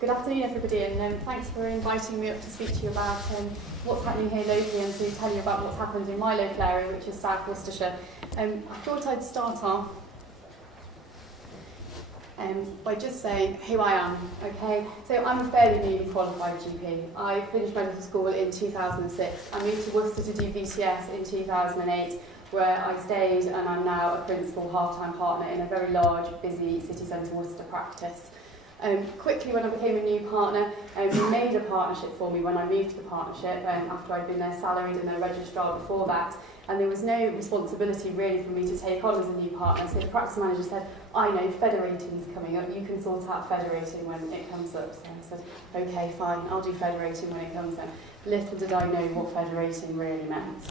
Good afternoon, everybody, and thanks for inviting me up to speak to you about what's happening here locally and to tell you about what's happened in my local area, which is South Worcestershire. I thought I'd start off by just saying who I am, okay? So I'm a fairly newly qualified GP. I finished medical school in 2006. I moved to Worcester to do BTS in 2008, where I stayed, and I'm now a principal half-time partner in a very large, busy city centre Worcester practice. Quickly, when I became a new partner, we made a partnership for me when I moved to the partnership after I'd been there salaried and a registrar before that, and there was no responsibility really for me to take on as a new partner. So the practice manager said, I know federating's coming up, you can sort out federating when it comes up. So I said, okay, fine, I'll do federating when it comes up. Little did I know what federating really meant.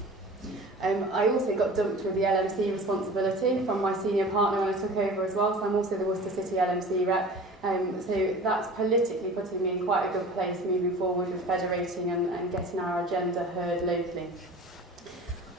I also got dumped with the LMC responsibility from my senior partner when I took over as well, so I'm also the Worcester City LMC rep. So that's politically putting me in quite a good place moving forward with federating and getting our agenda heard locally.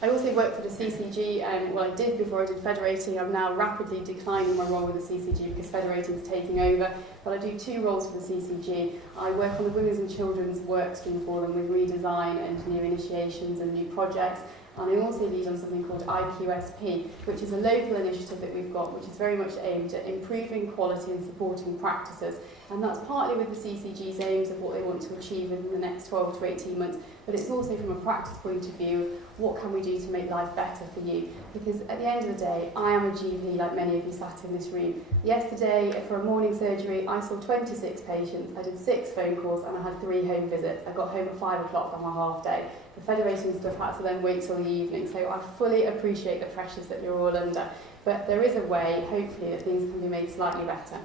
I also work for the CCG, well I did before I did federating. I'm now rapidly declining my role with the CCG because federating is taking over, but I do two roles for the CCG. I work on the Women's and Children's work stream for them with redesign and new initiations and new projects. And I also lead on something called IQSP, which is a local initiative that we've got, which is very much aimed at improving quality and supporting practices. And that's partly with the CCG's aims of what they want to achieve in the next 12 to 18 months, but it's also from a practice point of view, what can we do to make life better for you? Because at the end of the day, I am a GP like many of you sat in this room. Yesterday, for a morning surgery, I saw 26 patients, I did 6 phone calls and I had 3 home visits. I got home at 5 o'clock on my half day. The federating stuff had to then wait till the evening, so I fully appreciate the pressures that you're all under. But there is a way, hopefully, that things can be made slightly better.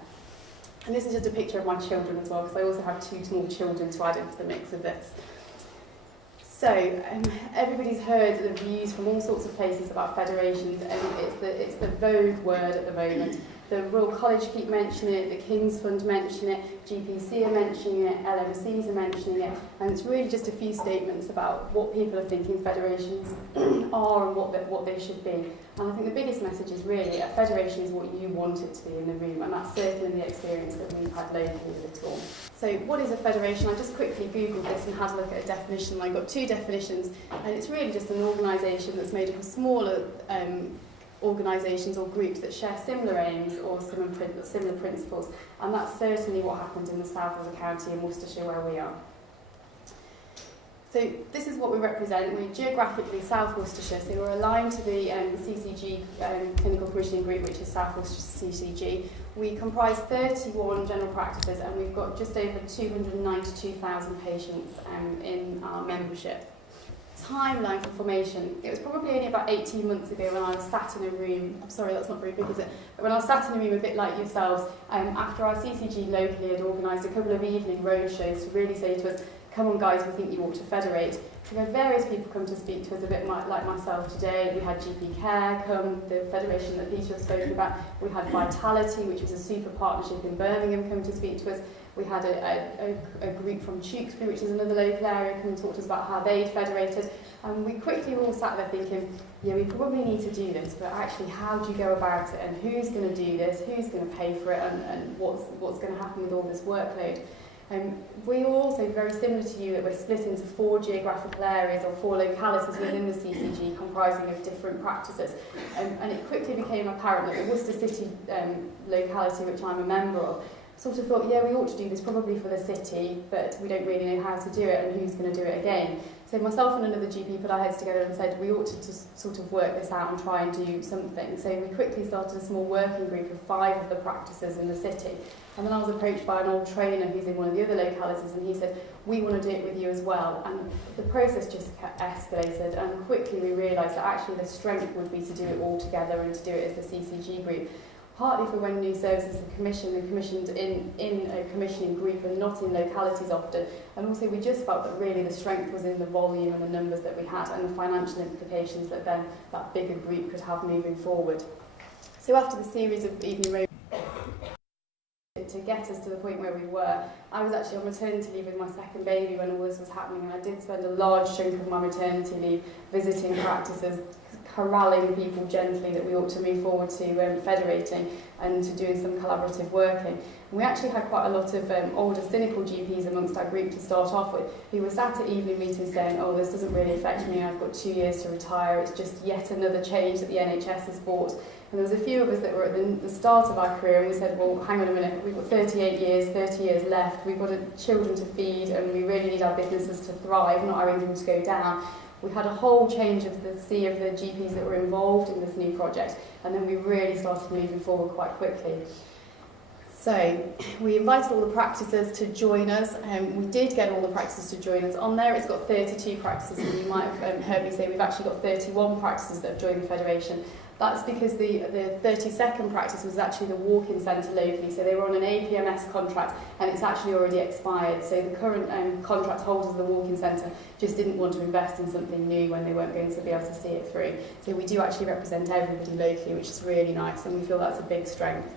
And this is just a picture of my children as well, because I also have 2 small children to add into the mix of this. So, everybody's heard the views from all sorts of places about federations, and it's the vogue word at the moment. The Royal College keep mentioning it, the King's Fund mention it, GPC are mentioning it, LMCs are mentioning it, and it's really just a few statements about what people are thinking federations are and what they should be. And I think the biggest message is really a federation is what you want it to be in the room, and that's certainly the experience that we've had locally with it all. So what is a federation? I just quickly Googled this and had a look at a definition. I got 2 definitions, and it's really just an organisation that's made up of smaller organisations or groups that share similar aims or similar principles, and that's certainly what happened in the south of the county in Worcestershire where we are. So this is what we represent. We're geographically South Worcestershire, so we're aligned to the CCG clinical commissioning group, which is South Worcestershire CCG. We comprise 31 general practices, and we've got just over 292,000 patients in our membership. Timeline for formation. It was probably only about 18 months ago when I was sat in a room, I'm sorry that's not very big is it, but when I was sat in a room a bit like yourselves, after our CCG locally had organised a couple of evening road shows to really say to us, come on guys, we think you ought to federate. So we had various people come to speak to us a bit like myself today. We had GP Care come, the federation that Peter has spoken about. We had Vitality, which was a super partnership in Birmingham, come to speak to us. We had a group from Tewkesbury, which is another local area, come and talk to us about how they'd federated. And we quickly all sat there thinking, yeah, we probably need to do this, but actually how do you go about it, and who's going to do this, who's going to pay for it, and what's going to happen with all this workload? We are also very similar to you that we're split into 4 geographical areas or 4 localities within the CCG comprising of different practices. And it quickly became apparent that the Worcester City locality, which I'm a member of, sort of thought, yeah, we ought to do this probably for the city, but we don't really know how to do it and who's going to do it again. So myself and another GP put our heads together and said we ought to just sort of work this out and try and do something. So we quickly started a small working group of 5 of the practices in the city. And then I was approached by an old trainer who's in one of the other localities, and he said, we want to do it with you as well. And the process just escalated, and quickly we realised that actually the strength would be to do it all together and to do it as the CCG group. Partly for when new services are commissioned, they're commissioned in a commissioning group and not in localities often. And also we just felt that really the strength was in the volume and the numbers that we had and the financial implications that then that bigger group could have moving forward. So after the series of evening road to get us to the point where we were. I was actually on maternity leave with my second baby when all this was happening, and I did spend a large chunk of my maternity leave visiting practices, corralling people gently that we ought to move forward to federating and to doing some collaborative working. And we actually had quite a lot of older cynical GPs amongst our group to start off with, who were sat at evening meetings saying, oh, this doesn't really affect me, I've got 2 years to retire, it's just yet another change that the NHS has brought. And there was a few of us that were at the start of our career, and we said, well, hang on a minute, we've got 30 years left, we've got children to feed, and we really need our businesses to thrive, not our income to go down. We had a whole change of the sea of the GPs that were involved in this new project, and then we really started moving forward quite quickly. So we invited all the practices to join us, and we did get all the practices to join us. On there it's got 32 practices, and you might have heard me say we've actually got 31 practices that have joined the Federation. That's because the 32nd practice was actually the walk-in centre locally, so they were on an APMS contract and it's actually already expired. So the current contract holders of the walk-in centre just didn't want to invest in something new when they weren't going to be able to see it through. So we do actually represent everybody locally, which is really nice, and we feel that's a big strength.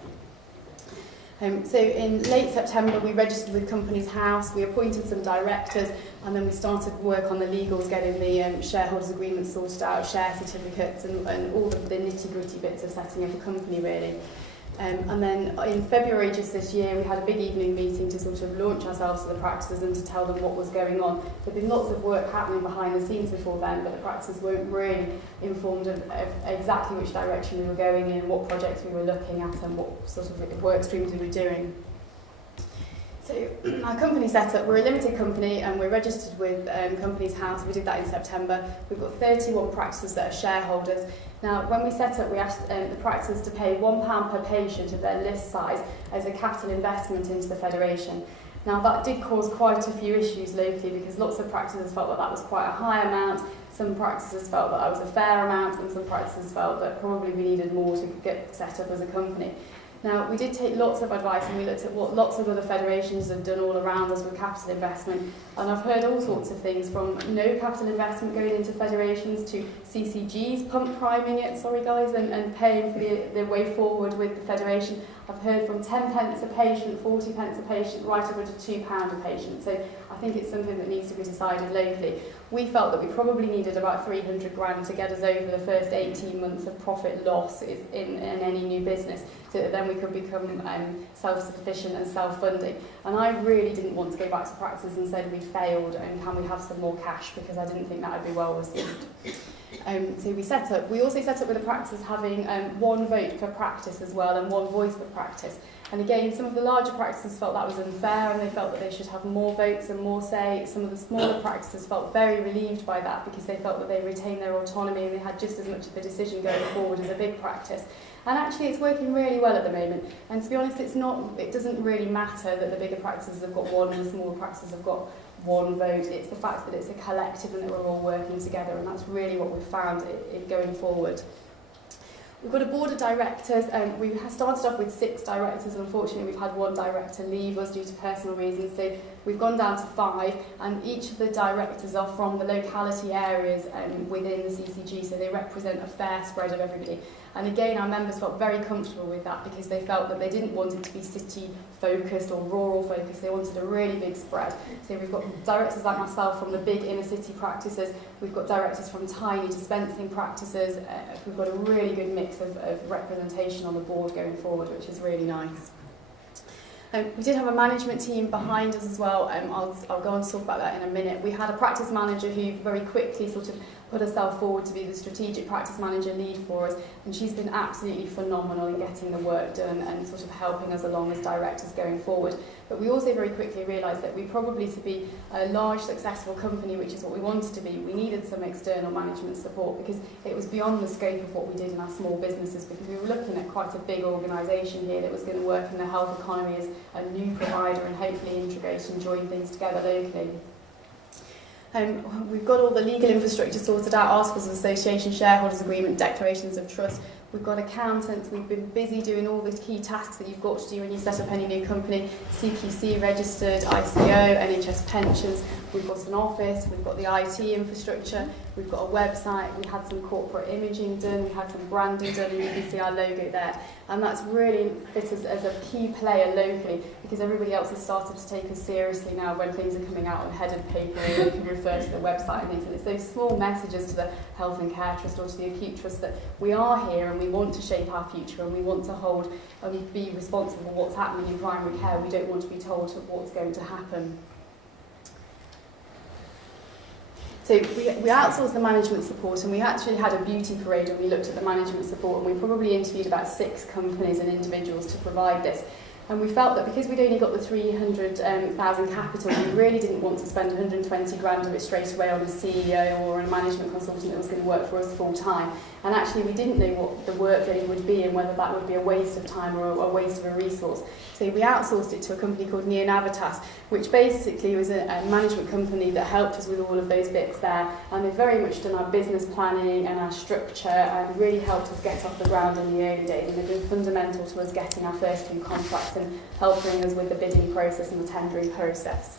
So in late September we registered with Companies House, we appointed some directors, and then we started work on the legals, getting the shareholders agreement sorted out, share certificates, and all the nitty-gritty bits of setting up a company really. And then in February just this year we had a big evening meeting to sort of launch ourselves to the practices and to tell them what was going on. There'd been lots of work happening behind the scenes before then, but the practices weren't really informed of exactly which direction we were going in, what projects we were looking at, and what sort of work streams we were doing. So our company setup, we're a limited company and we're registered with Companies House. We did that in September. We've got 31 practices that are shareholders. Now, when we set up, we asked the practices to pay £1 per patient of their list size as a capital investment into the Federation. Now, that did cause quite a few issues locally, because lots of practices felt that that was quite a high amount, some practices felt that that was a fair amount, and some practices felt that probably we needed more to get set up as a company. Now, we did take lots of advice, and we looked at what lots of other federations have done all around us with capital investment, and I've heard all sorts of things, from no capital investment going into federations to CCGs pump priming it, and paying for the way forward with the federation. I've heard from 10 pence a patient, 40 pence a patient, right over to £2 a patient. So I think it's something that needs to be decided locally. We felt that we probably needed about 300 grand to get us over the first 18 months of profit loss in any new business, so that then we could become self-sufficient and self-funding. And I really didn't want to go back to practice and say we'd failed and can we have some more cash, because I didn't think that would be well received. So we also set up with the practice having one vote per practice as well, and one voice per practice. And again, some of the larger practices felt that was unfair, and they felt that they should have more votes and more say. Some of the smaller practices felt very relieved by that, because they felt that they retained their autonomy and they had just as much of a decision going forward as a big practice. And actually it's working really well at the moment. And to be honest, it doesn't really matter that the bigger practices have got one and the smaller practices have got one vote. It's the fact that it's a collective and that we're all working together, and that's really what we've found in going forward. We've got a board of directors. We started off with 6 directors. Unfortunately, we've had 1 director leave us due to personal reasons, so we've gone down to 5, and each of the directors are from the locality areas within the CCG, so they represent a fair spread of everybody. And again, our members felt very comfortable with that, because they felt that they didn't want it to be city-focused or rural-focused. They wanted a really big spread. So we've got directors like myself from the big inner-city practices. We've got directors from tiny dispensing practices. We've got a really good mix of representation on the board going forward, which is really nice. We did have a management team behind us as well. I'll go on to talk about that in a minute. We had a practice manager who very quickly sort of put herself forward to be the strategic practice manager lead for us, and she's been absolutely phenomenal in getting the work done and sort of helping us along as directors going forward. But we also very quickly realised that we probably, to be a large successful company, which is what we wanted to be, we needed some external management support, because it was beyond the scope of what we did in our small businesses, because we were looking at quite a big organisation here that was going to work in the health economy as a new provider and hopefully integrate and join things together locally. We've got all the legal infrastructure sorted out, articles of association, shareholders agreement, declarations of trust. We've got accountants. We've been busy doing all the key tasks that you've got to do when you set up any new company. CQC registered, ICO, NHS pensions. We've got an office. We've got the IT infrastructure. we've got a website, we had some corporate imaging done, we had some branding done, and you can see our logo there. And that's really fit us as a key player locally, because everybody else has started to take us seriously now when things are coming out on headed paper, and you can refer to the website and things. And it's those small messages to the Health and Care Trust or to the Acute Trust that we are here and we want to shape our future, and we want to hold and be responsible for what's happening in primary care. We don't want to be told what's going to happen. So we outsourced the management support, and we actually had a beauty parade when we looked at the management support, and we probably interviewed about 6 companies and individuals to provide this. And we felt that because we'd only got the 300,000 capital, we really didn't want to spend 120 grand of it straight away on a CEO or a management consultant that was going to work for us full time. And actually we didn't know what the workload would be and whether that would be a waste of time or a waste of a resource. So we outsourced it to a company called Neonavitas, which basically was a management company that helped us with all of those bits there. And they've very much done our business planning and our structure and really helped us get off the ground in the early days. And they've been fundamental to us getting our first few contracts and helping us with the bidding process and the tendering process.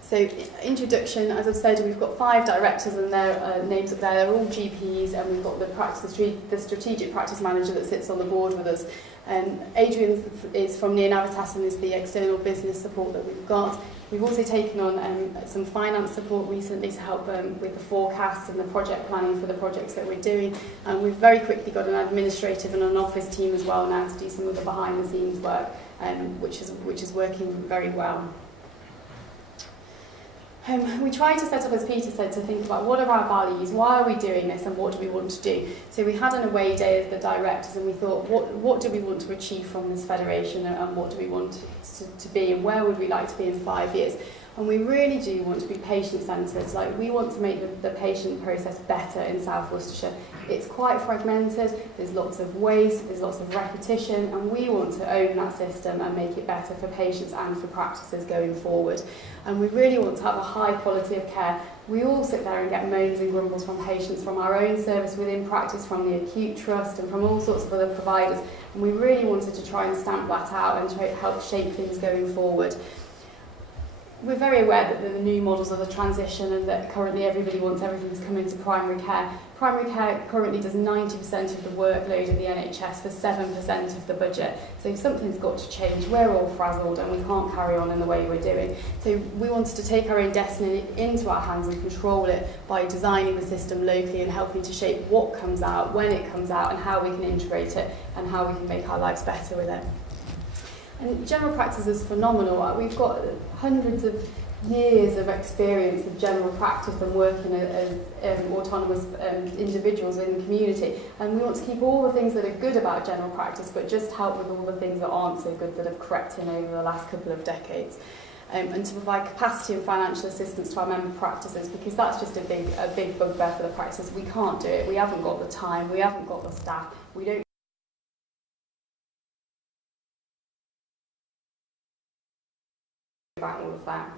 So, introduction, as I've said, we've got 5 directors and their names up there. They're all GPs, and we've got the strategic practice manager that sits on the board with us. Adrian is from Neonavitas and is the external business support that we've got. We've also taken on some finance support recently to help with the forecasts and the project planning for the projects that we're doing. And we've very quickly got an administrative and an office team as well now to do some of the behind the scenes work, which is working very well. We tried to set up, as Peter said, to think about what are our values, why are we doing this, and what do we want to do. So we had an away day as the directors, and we thought, what do we want to achieve from this federation, and what do we want to be, and where would we like to be in 5 years. And we really do want to be patient-centred. Like, we want to make the patient process better in South Worcestershire. It's quite fragmented, there's lots of waste, there's lots of repetition, and we want to own that system and make it better for patients and for practices going forward. And we really want to have a high quality of care. We all sit there and get moans and grumbles from patients, from our own service within practice, from the Acute Trust, and from all sorts of other providers. And we really wanted to try and stamp that out and try to help shape things going forward. We're very aware that the new models are the transition, and that currently everybody wants everything to come into primary care. Primary care currently does 90% of the workload of the NHS for 7% of the budget. So something's got to change. We're all frazzled and we can't carry on in the way we're doing. So we wanted to take our own destiny into our hands and control it by designing the system locally and helping to shape what comes out, when it comes out, and how we can integrate it and how we can make our lives better with it. And general practice is phenomenal. We've got hundreds of years of experience of general practice and working as autonomous individuals in the community. And we want to keep all the things that are good about general practice, but just help with all the things that aren't so good that have crept in over the last couple of decades. And to provide capacity and financial assistance to our member practices, because that's just a big bugbear for the practices. We can't do it. We haven't got the time. We haven't got the staff. We don't about all of that.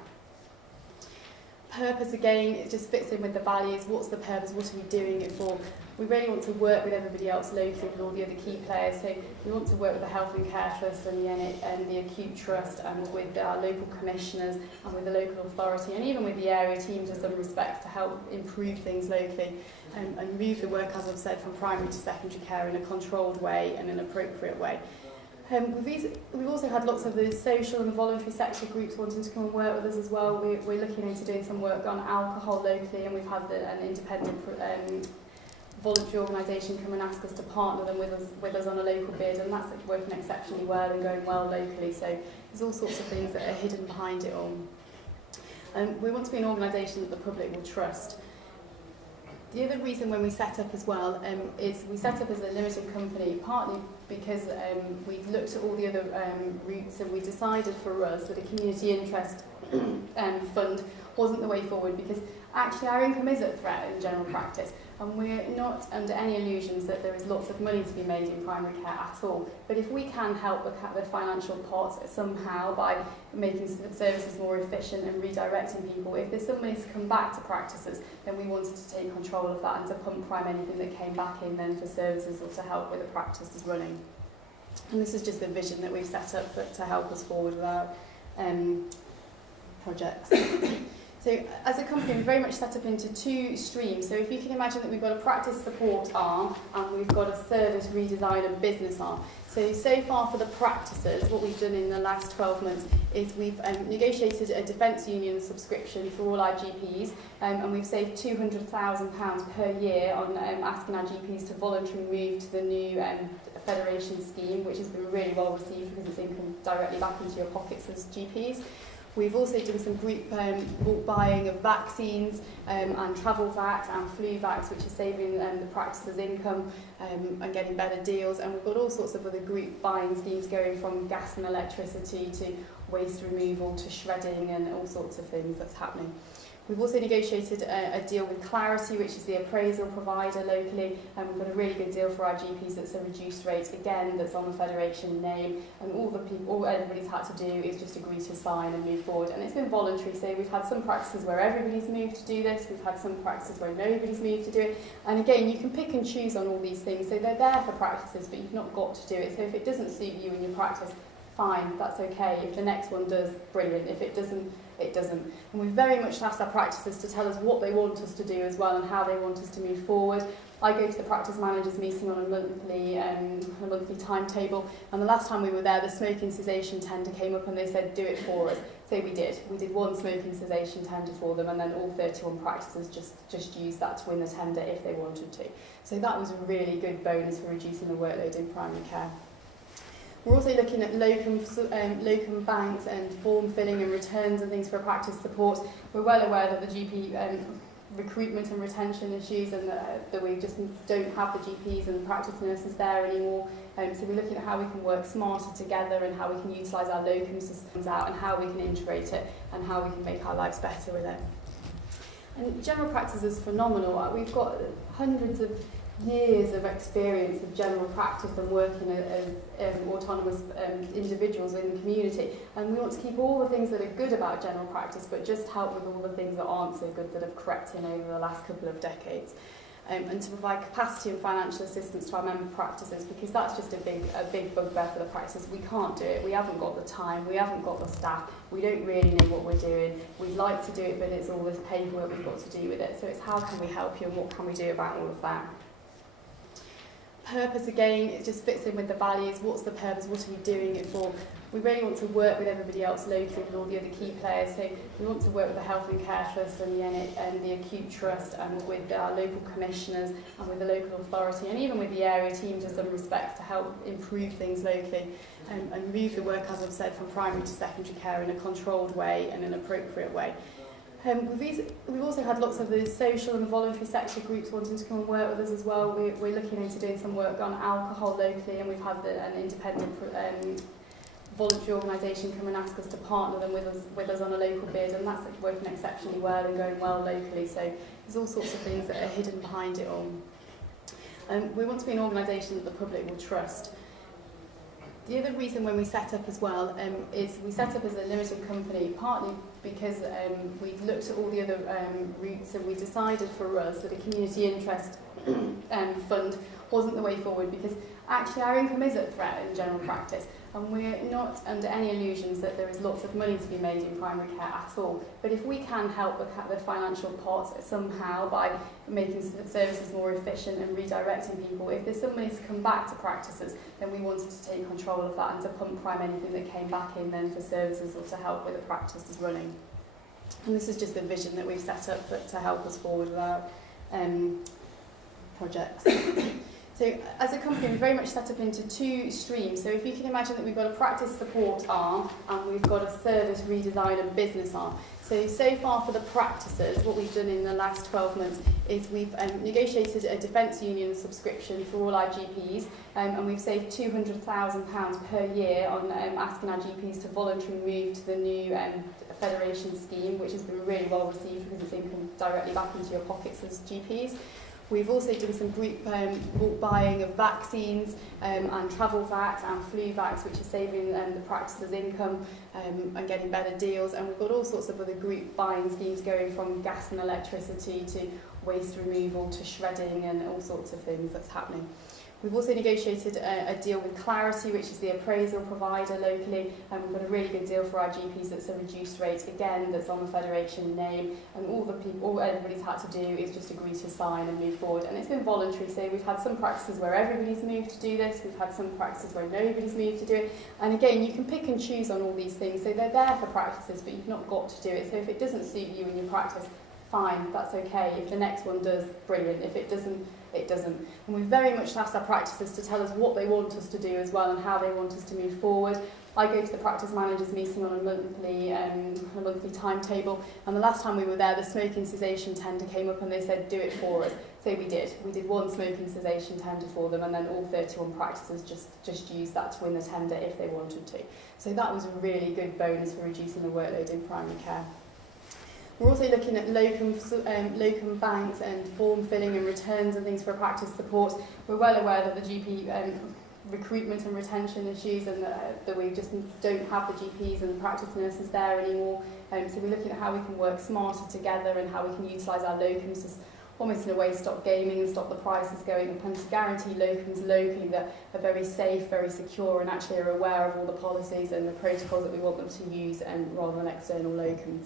Purpose, again, it just fits in with the values. What's the purpose? What are we doing it for? We really want to work with everybody else locally, with all the other key players. So we want to work with the Health and Care Trust and the Acute Trust, and with our local commissioners and with the local authority, and even with the area teams in some respects, to help improve things locally and move the work, as I've said, from primary to secondary care in a controlled way and an appropriate way. We've also had lots of the social and voluntary sector groups wanting to come and work with us as well. We're looking into doing some work on alcohol locally, and we've had an independent voluntary organisation come and ask us to partner them with us on a local bid, and that's working exceptionally well and going well locally. So there's all sorts of things that are hidden behind it all. We want to be an organisation that the public will trust. The other reason when we set up as well is we set up as a limited company, partly because we looked at all the other routes, and we decided for us that a community interest fund wasn't the way forward, because actually our income is at threat in general practice, and we're not under any illusions that there is lots of money to be made in primary care at all. But if we can help the financial pot somehow by making services more efficient and redirecting people, if there's some money to come back to practices, then we wanted to take control of that and to pump prime anything that came back in then for services or to help with the practices running. And this is just the vision that we've set up to help us forward with our projects. So as a company, we're very much set up into two streams. So if you can imagine that we've got a practice support arm and we've got a service redesign and business arm. So far for the practices, what we've done in the last 12 months is we've negotiated a defence union subscription for all our GPs, and we've saved £200,000 per year on asking our GPs to voluntarily move to the new federation scheme, which has been really well received because it's income directly back into your pockets as GPs. We've also done some group bulk buying of vaccines and travel vax and flu vax, which is saving the practices income and getting better deals. And we've got all sorts of other group buying schemes going from gas and electricity to waste removal to shredding and all sorts of things that's happening. We've also negotiated a deal with Clarity, which is the appraisal provider locally, and we've got a really good deal for our GPs that's a reduced rate, again, that's on the federation name, and all everybody's had to do is just agree to sign and move forward. And it's been voluntary, so we've had some practices where everybody's moved to do this, we've had some practices where nobody's moved to do it, and again, you can pick and choose on all these things, so they're there for practices, but you've not got to do it. So if it doesn't suit you in your practice, fine, that's okay. If the next one does, brilliant. If it doesn't, it doesn't. And we very much asked our practices to tell us what they want us to do as well and how they want us to move forward. I go to the practice managers meeting on a monthly timetable, and the last time we were there, the smoking cessation tender came up and they said, do it for us. So we did. We did one smoking cessation tender for them, and then all 31 practices just used that to win the tender if they wanted to. So that was a really good bonus for reducing the workload in primary care. We're also looking at locum banks and form filling and returns and things for practice support. We're well aware that the GP recruitment and retention issues and that we just don't have the GPs and the practice nurses there anymore. So we're looking at how we can work smarter together and how we can utilise our locum systems out and how we can integrate it and how we can make our lives better with it. And general practice is phenomenal. We've got hundreds of years of experience of general practice and working as autonomous individuals in the community, and we want to keep all the things that are good about general practice but just help with all the things that aren't so good that have crept in over the last couple of decades, and to provide capacity and financial assistance to our member practices, because that's just a big bugbear for the practice. We can't do it, we haven't got the time, we haven't got the staff, we don't really know what we're doing, we'd like to do it but it's all this paperwork we've got to do with it. So it's how can we help you and what can we do about all of that. Purpose, again, it just fits in with the values. What's the purpose? What are we doing it for? We really want to work with everybody else locally, with all the other key players. So we want to work with the Health and Care Trust and the Acute Trust, and with our local commissioners and with the local authority, and even with the area teams in some respects, to help improve things locally and move the work, as I've said, from primary to secondary care in a controlled way and an appropriate way. We've also had lots of the social and voluntary sector groups wanting to come and work with us as well. We're looking into doing some work on alcohol locally, and we've had an independent voluntary organisation come and ask us to partner them with us on a local bid, and that's working exceptionally well and going well locally. So there's all sorts of things that are hidden behind it all. We want to be an organisation that the public will trust. The other reason when we set up as well is we set up as a limited company, partly because we looked at all the other routes, and we decided for us that a community interest fund wasn't the way forward, because actually our income is at threat in general practice, and we're not under any illusions that there is lots of money to be made in primary care at all. But if we can help the financial pot somehow by making services more efficient and redirecting people, if there's some money to come back to practices, then we wanted to take control of that and to pump prime anything that came back in then for services or to help with the practices running. And this is just the vision that we've set up to help us forward with our projects. So as a company, we're very much set up into two streams. So if you can imagine that we've got a practice support arm and we've got a service redesign and business arm. So far for the practices, what we've done in the last 12 months is we've negotiated a defence union subscription for all our GPs, and we've saved £200,000 per year on asking our GPs to voluntarily move to the new federation scheme, which has been really well received because it's income directly back into your pockets as GPs. We've also done some group bulk buying of vaccines and travel vax and flu vax, which is saving the practices income and getting better deals. And we've got all sorts of other group buying schemes going from gas and electricity to waste removal to shredding and all sorts of things that's happening. We've also negotiated a deal with Clarity, which is the appraisal provider locally, and we've got a really good deal for our GPs that's a reduced rate, again, that's on the Federation name, and all everybody's had to do is just agree to sign and move forward. And it's been voluntary, so we've had some practices where everybody's moved to do this, we've had some practices where nobody's moved to do it, and again, you can pick and choose on all these things, so they're there for practices, but you've not got to do it. So if it doesn't suit you in your practice, fine, that's okay. If the next one does, brilliant. If it doesn't, it doesn't. And we very much ask our practices to tell us what they want us to do as well and how they want us to move forward. I go to the practice managers meeting on a monthly timetable, and the last time we were there, the smoking cessation tender came up and they said, do it for us. So we did. We did one smoking cessation tender for them, and then all 31 practices just used that to win the tender if they wanted to. So that was a really good bonus for reducing the workload in primary care. We're also looking at locum banks and form filling and returns and things for practice support. We're well aware that the GP recruitment and retention issues, and that we just don't have the GPs and the practice nurses there anymore. So we're looking at how we can work smarter together and how we can utilise our locums to almost in a way stop gaming and stop the prices going up, and to guarantee locums locally that are very safe, very secure, and actually are aware of all the policies and the protocols that we want them to use, and rather than external locums.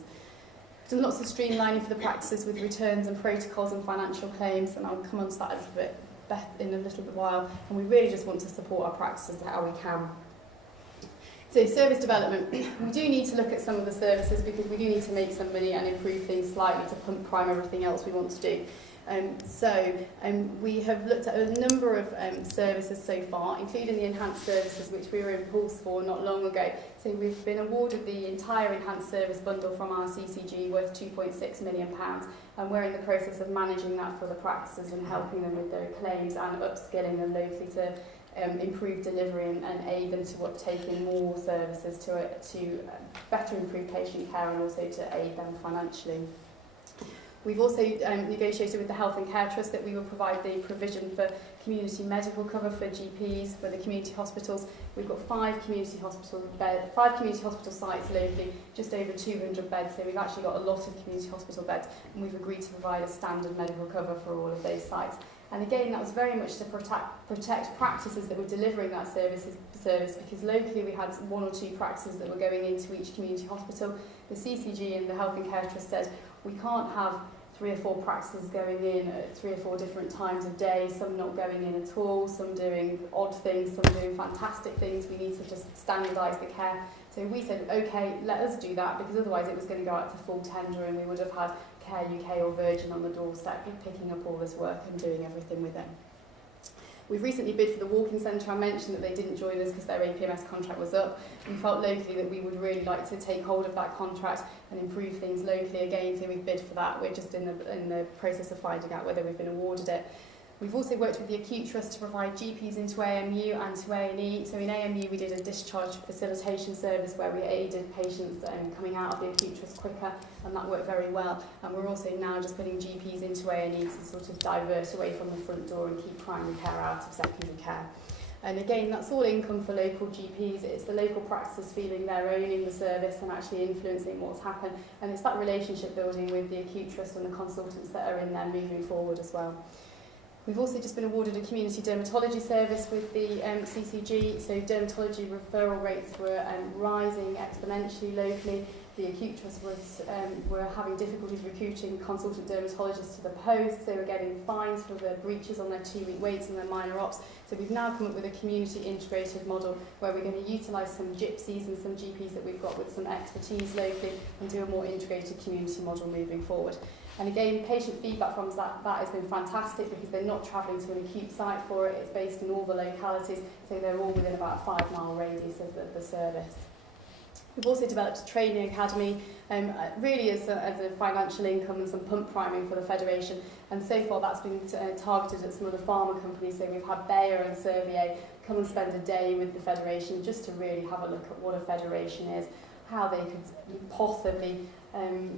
Done lots of streamlining for the practices with returns and protocols and financial claims, and I'll come on to that a little bit in a little bit while. And we really just want to support our practices how we can. So service development, we do need to look at some of the services because we do need to make some money and improve things slightly to pump prime everything else we want to do. We have looked at a number of services so far, including the enhanced services, which we were in pools for not long ago. So we've been awarded the entire enhanced service bundle from our CCG worth £2.6 million, and we're in the process of managing that for the practices and helping them with their claims and upskilling them locally to improve delivery and aid them to take in more services to better improve patient care and also to aid them financially. We've also negotiated with the Health and Care Trust that we will provide the provision for community medical cover for GPs, for the community hospitals. We've got 5 community hospital sites locally, just over 200 beds, so we've actually got a lot of community hospital beds, and we've agreed to provide a standard medical cover for all of those sites. And again, that was very much to protect practices that were delivering that service, because locally we had 1 or 2 practices that were going into each community hospital. The CCG and the Health and Care Trust said, we can't have 3 or 4 practices going in at 3 or 4 different times of day, some not going in at all, some doing odd things, some doing fantastic things. We need to just standardise the care. So we said, okay, let us do that, because otherwise it was going to go out to full tender and we would have had Care UK or Virgin on the doorstep picking up all this work and doing everything with them. We've recently bid for the walk-in centre. I mentioned that they didn't join us because their APMS contract was up. We felt locally that we would really like to take hold of that contract and improve things locally again, so we've bid for that. We're just in the process of finding out whether we've been awarded it. We've also worked with the Acute Trust to provide GPs into AMU and to A&E. So in AMU we did a discharge facilitation service where we aided patients coming out of the Acute Trust quicker, and that worked very well. And we're also now just putting GPs into A&E to sort of divert away from the front door and keep primary care out of secondary care. And again, that's all income for local GPs. It's the local practices feeling they're owning the service and actually influencing what's happened. And it's that relationship building with the Acute Trust and the consultants that are in there moving forward as well. We've also just been awarded a community dermatology service with the CCG, so dermatology referral rates were rising exponentially locally. The Acute Trust were having difficulties recruiting consultant dermatologists to the post. They were getting fines for the breaches on their 2-week waits and their minor ops. So we've now come up with a community integrated model where we're going to utilise some gypsies and some GPs that we've got with some expertise locally and do a more integrated community model moving forward. And again, patient feedback from that has been fantastic because they're not travelling to an acute site for it. It's based in all the localities, so they're all within about a 5-mile radius of the service. We've also developed a training academy, really as a financial income and some pump priming for the Federation. And so far that's been targeted at some of the pharma companies. So we've had Bayer and Servier come and spend a day with the Federation just to really have a look at what a Federation is, how they could possibly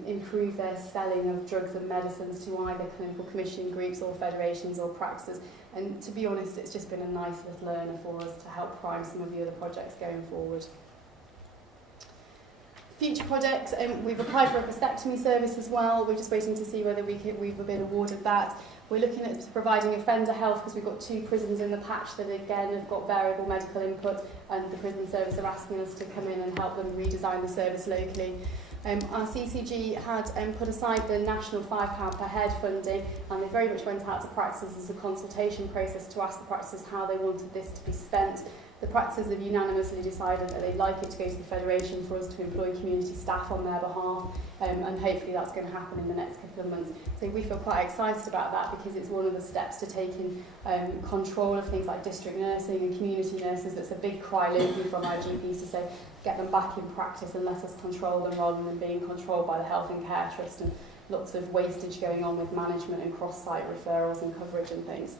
improve their selling of drugs and medicines to either clinical commissioning groups or federations or practices. And to be honest, it's just been a nice little learner for us to help prime some of the other projects going forward. Future projects, we've applied for a vasectomy service as well. We're just waiting to see whether we've been awarded that. We're looking at providing offender health because we've got 2 prisons in the patch that again have got variable medical input, and the prison service are asking us to come in and help them redesign the service locally. Our CCG had put aside the national £5 per head funding, and they very much went out to practices as a consultation process to ask the practices how they wanted this to be spent. The practices have unanimously decided that they'd like it to go to the Federation for us to employ community staff on their behalf, and hopefully that's going to happen in the next couple of months. So we feel quite excited about that because it's one of the steps to taking control of things like district nursing and community nurses. That's a big cry locally from our GPs to say, get them back in practice and let us control them rather than being controlled by the Health and Care Trust, and lots of wastage going on with management and cross-site referrals and coverage and things.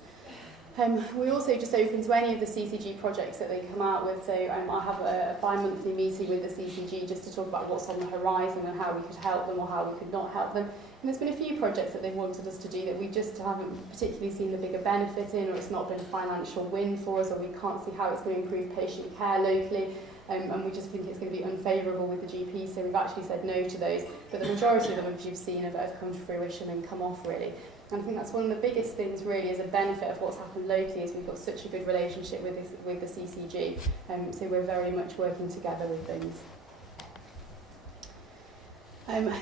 We also just open to any of the CCG projects that they come out with, so I have a bi-monthly meeting with the CCG just to talk about what's on the horizon and how we could help them or how we could not help them. And there's been a few projects that they've wanted us to do that we just haven't particularly seen the bigger benefit in, or it's not been a financial win for us, or we can't see how it's going to improve patient care locally. And we just think it's going to be unfavourable with the GP, so we've actually said no to those. But the majority of them, as you've seen, have come to fruition and come off really. And I think that's one of the biggest things really as a benefit of what's happened locally, is we've got such a good relationship with the CCG, so we're very much working together with things.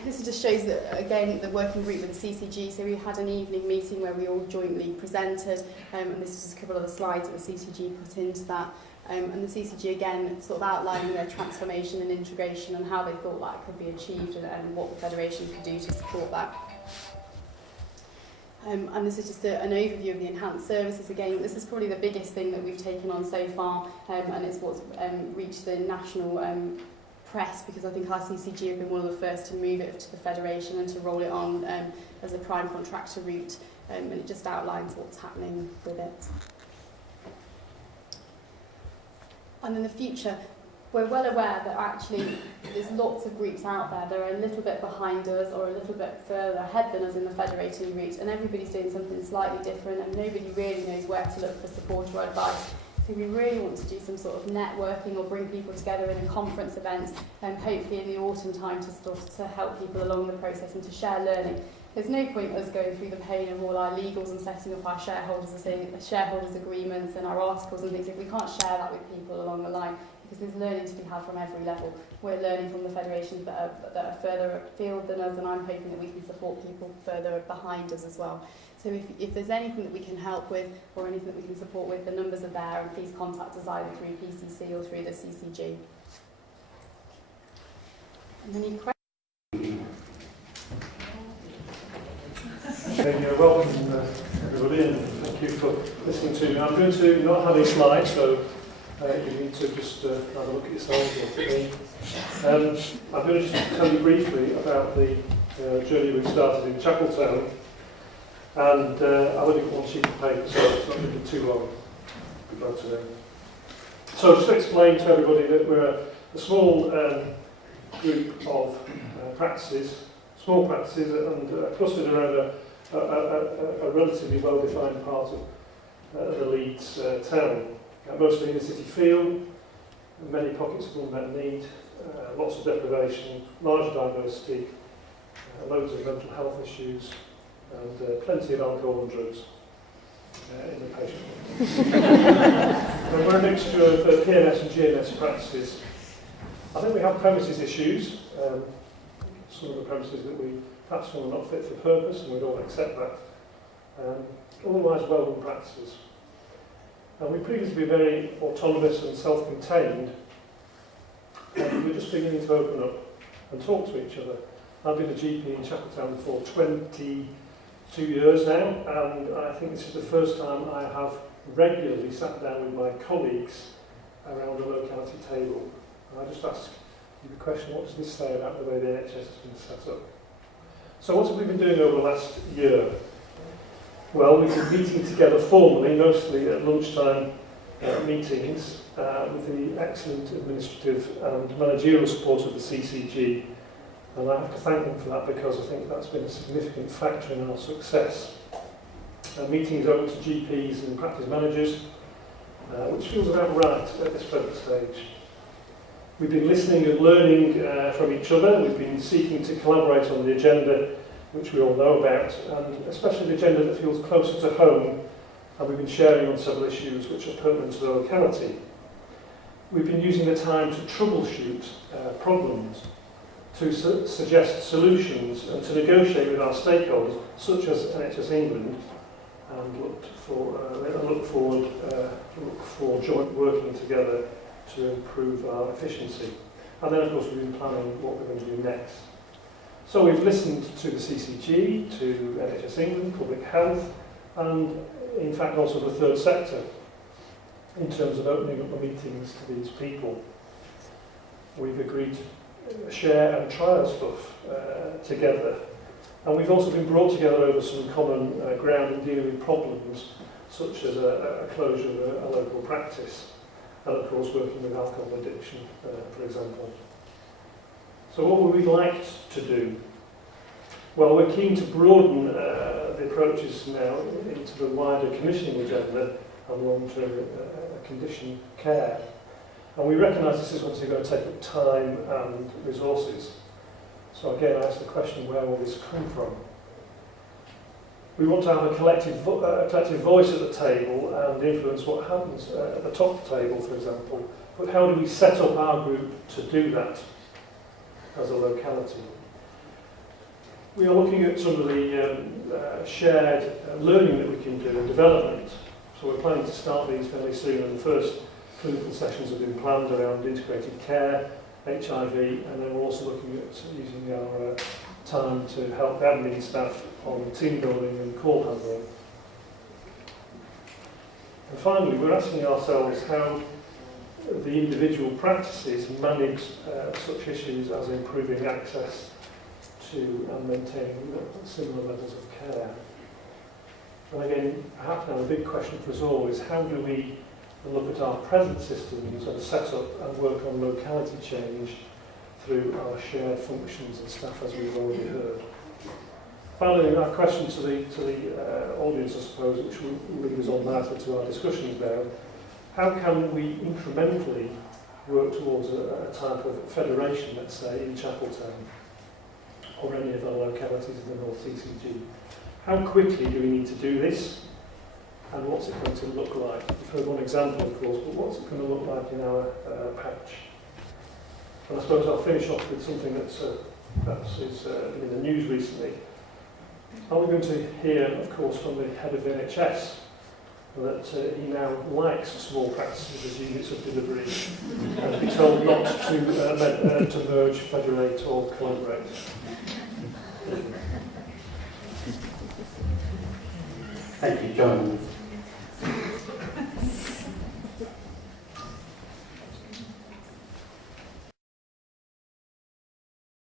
This just shows that, again, the working group with the CCG. So we had an evening meeting where we all jointly presented, and this is just a couple of the slides that the CCG put into that. And the CCG again sort of outlining their transformation and integration and how they thought that could be achieved, and what the Federation could do to support that. And this is just an overview of the enhanced services. Again, this is probably the biggest thing that we've taken on so far, and it's what's reached the national press, because I think our CCG have been one of the first to move it to the Federation and to roll it on as a prime contractor route, and it just outlines what's happening with it. And in the future, we're well aware that actually there's lots of groups out there that are a little bit behind us or a little bit further ahead than us in the federating route, and everybody's doing something slightly different, and nobody really knows where to look for support or advice. So we really want to do some sort of networking or bring people together in a conference event, and hopefully in the autumn time to help people along the process and to share learning. There's no point us going through the pain of all our legals and setting up our shareholders agreements and our articles and things if we can't share that with people along the line, because there's learning to be had from every level. We're learning from the federations that are further afield than us, and I'm hoping that we can support people further behind us as well. So if there's anything that we can help with or anything that we can support with, the numbers are there, and please contact us either through PCC or through the CCG. Any questions? Welcome everybody, and thank you for listening to me. I'm going to not have any slides, so you need to just have a look at yourselves or at me. I'm going to just tell you briefly about the journey we started in Chapeltown, and I've only got one sheet of paper, so it's not going to be too long. I'd be glad to know. So just to explain to everybody that we're a small group of practices, small practices, and clustered around a relatively well-defined part of the Leeds town. Mostly in the city field, many pockets of unmet need, lots of deprivation, large diversity, loads of mental health issues, and plenty of alcohol and drugs in the patient. We're a mixture of PMS and GMS practices. I think we have premises issues. Some of the premises that we perhaps feel are not fit for purpose, and we don't accept that. Otherwise, well-run practices. And we previously been very autonomous and self-contained, and we're just beginning to open up and talk to each other. I've been a GP in Chapeltown for 22 years now, and I think this is the first time I have regularly sat down with my colleagues around a locality table. And I just ask you the question, what does this say about the way the NHS has been set up? So what have we been doing over the last year? Well, we've been meeting together formally, mostly at lunchtime meetings, with the excellent administrative and managerial support of the CCG. And I have to thank them for that, because I think that's been a significant factor in our success. Meetings open to GPs and practice managers, which feels about right at this present stage. We've been listening and learning from each other. We've been seeking to collaborate on the agenda which we all know about, and especially the agenda that feels closer to home, and we've been sharing on several issues which are pertinent to the locality. We've been using the time to troubleshoot problems, to suggest solutions, and to negotiate with our stakeholders, such as NHS England, and look for joint working together to improve our efficiency. And then, of course, we've been planning what we're going to do next. So we've listened to the CCG, to NHS England, Public Health, and in fact also the third sector, in terms of opening up the meetings to these people. We've agreed to share and trial stuff together. And we've also been brought together over some common ground in dealing with problems, such as a closure of a local practice, and of course working with alcohol addiction, for example. So what would we like to do? Well, we're keen to broaden the approaches now into the wider commissioning agenda and long-term condition care. And we recognise this is obviously going to take up time and resources. So again, I ask the question, where will this come from? We want to have a collective voice at the table and influence what happens at the top table, for example. But how do we set up our group to do that as a locality? We are looking at some of the shared learning that we can do and development. So we're planning to start these fairly soon, and the first clinical sessions have been planned around integrated care, HIV, and then we're also looking at using our time to help admin staff on team building and call handling. And finally, we're asking ourselves how the individual practices manage such issues as improving access to and maintaining similar levels of care. And again, perhaps now the big question for us all is, how do we look at our present systems and set up and work on locality change through our shared functions and staff, as we've already heard. Finally, our question to the audience, I suppose, which will lead us on nicely to our discussions now: how can we incrementally work towards a type of federation, let's say, in Chapeltown or any of our localities in the North CCG? How quickly do we need to do this? And what's it going to look like? You've heard one example, of course, but what's it going to look like in our patch? And I suppose I'll finish off with something that's in the news recently. Are we going to hear, of course, from the head of the NHS that he now likes small practices as units of delivery and be told not to merge, federate or collaborate? Thank you, John.